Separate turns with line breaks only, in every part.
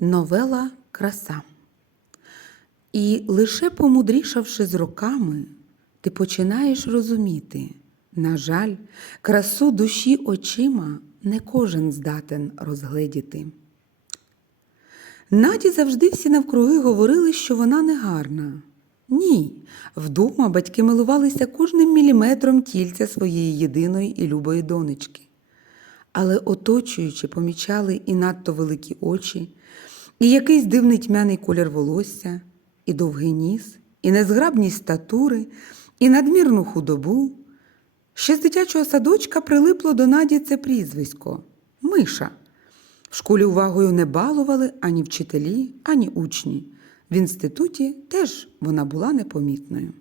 Новела краса. І лише помудрішавши з роками, ти починаєш розуміти, на жаль, красу душі очима не кожен здатен розгледіти. Наді завжди всі навкруги говорили, що вона негарна. Ні, вдома батьки милувалися кожним міліметром тільця своєї єдиної і любої донечки. Але оточуючи, помічали і надто великі очі, і якийсь дивний тьмяний колір волосся, і довгий ніс, і незграбність статури, і надмірну худобу. Ще з дитячого садочка прилипло до Наді це прізвисько Миша. В школі увагою не балували ані вчителі, ані учні. В інституті теж вона була непомітною.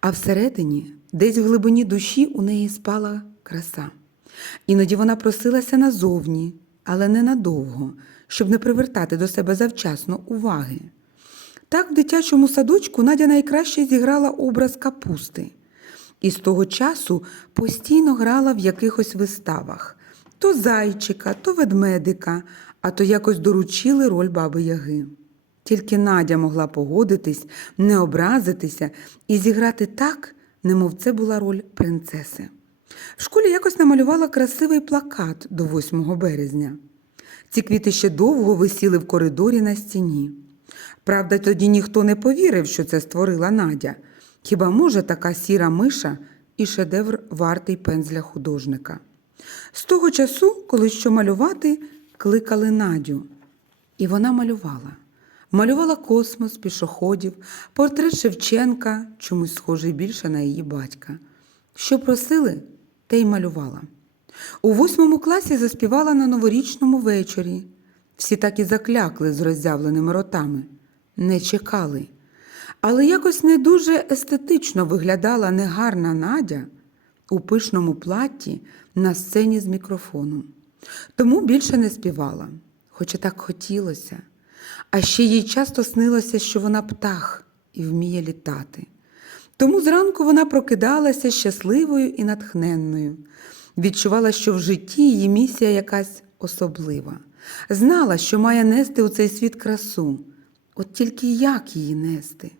А всередині, десь в глибині душі, у неї спала краса. Іноді вона просилася назовні, але ненадовго, щоб не привертати до себе завчасно уваги. Так в дитячому садочку Надя найкраще зіграла образ капусти. І з того часу постійно грала в якихось виставах то зайчика, то ведмедика, а то якось доручили роль баби Яги. Тільки Надя могла погодитись, не образитися і зіграти так, немов це була роль принцеси. В школі якось намалювала красивий плакат до 8 березня. Ці квіти ще довго висіли в коридорі на стіні. Правда, тоді ніхто не повірив, що це створила Надя. Хіба може така сіра миша і шедевр вартий пензля художника? З того часу, коли що малювати, кликали Надю. І вона малювала. Малювала космос, пішоходів, портрет Шевченка, чомусь схожий більше на її батька. Що просили, те й малювала. У восьмому класі заспівала на новорічному вечорі. Всі так і заклякли з роззявленими ротами, не чекали. Але якось не дуже естетично виглядала негарна Надя у пишному платті на сцені з мікрофоном. Тому більше не співала, хоча так хотілося. А ще їй часто снилося, що вона птах і вміє літати. Тому зранку вона прокидалася щасливою і натхненною, відчувала, що в житті її місія якась особлива, знала, що має нести у цей світ красу. От тільки як її нести?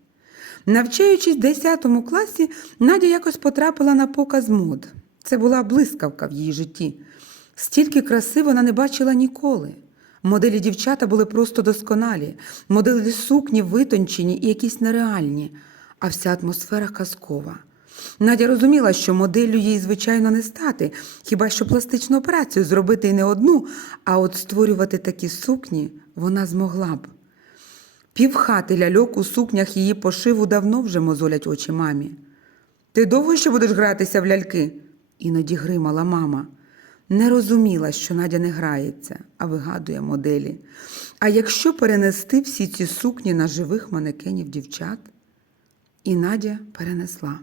Навчаючись в 10 класі, Надя якось потрапила на показ мод. Це була блискавка в її житті. Стільки краси вона не бачила ніколи. Моделі дівчата були просто досконалі, моделі сукні витончені і якісь нереальні, а вся атмосфера казкова. Надя розуміла, що моделлю їй, звичайно, не стати, хіба що пластичну операцію зробити і не одну, а от створювати такі сукні вона змогла б. Півхати ляльок у сукнях її пошиву давно вже мозолять очі мамі. Ти довго ще будеш гратися в ляльки? іноді гримала мама. Не розуміла, що Надя не грається, а вигадує моделі. А якщо перенести всі ці сукні на живих манекенів дівчат? І Надя перенесла.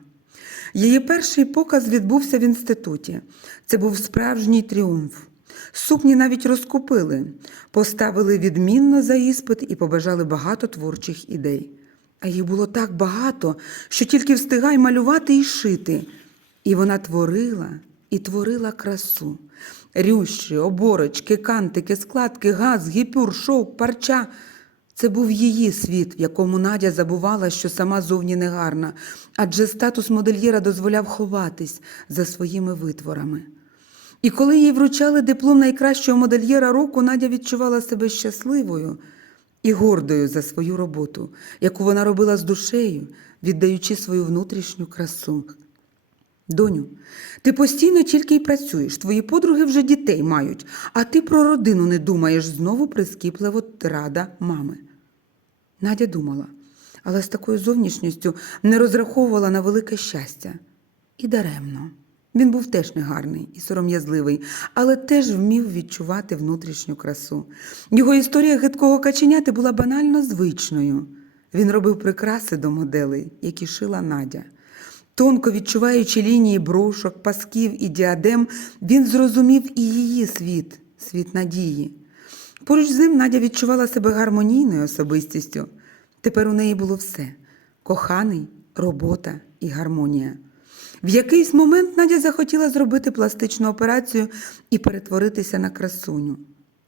Її перший показ відбувся в інституті. Це був справжній тріумф. Сукні навіть розкупили, поставили відмінно за іспит і побажали багато творчих ідей. А їх було так багато, що тільки встигай малювати і шити. І вона творила і творила красу. Рющі, оборочки, кантики, складки, газ, гіпюр, шовк, парча. Це був її світ, в якому Надя забувала, що сама зовні негарна, адже статус модельєра дозволяв ховатись за своїми витворами. І коли їй вручали диплом найкращого модельєра року, Надя відчувала себе щасливою і гордою за свою роботу, яку вона робила з душею, віддаючи свою внутрішню красу. Доню, ти постійно тільки й працюєш, твої подруги вже дітей мають, а ти про родину не думаєш, знову прискіпливо рада мами. Надя думала, але з такою зовнішністю не розраховувала на велике щастя. І даремно. Він був теж негарний і сором'язливий, але теж вмів відчувати внутрішню красу. Його історія гидкого каченяти була банально звичною. Він робив прикраси до моделей, які шила Надя. Тонко відчуваючи лінії брошок, пасків і діадем, він зрозумів і її світ, світ надії. Поруч з ним Надя відчувала себе гармонійною особистістю. Тепер у неї було все коханий, робота і гармонія. В якийсь момент Надя захотіла зробити пластичну операцію і перетворитися на красуню.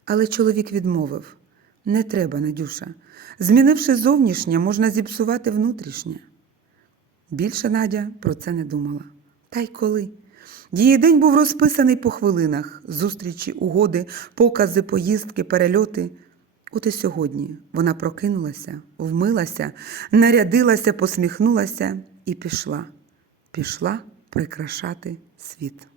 Але чоловік відмовив Не треба, Надюша. Змінивши зовнішнє, можна зіпсувати внутрішнє. Більше Надя про це не думала. Та й коли. Її день був розписаний по хвилинах зустрічі, угоди, покази, поїздки, перельоти. От і сьогодні вона прокинулася, вмилася, нарядилася, посміхнулася і пішла. Пішла прикрашати світ.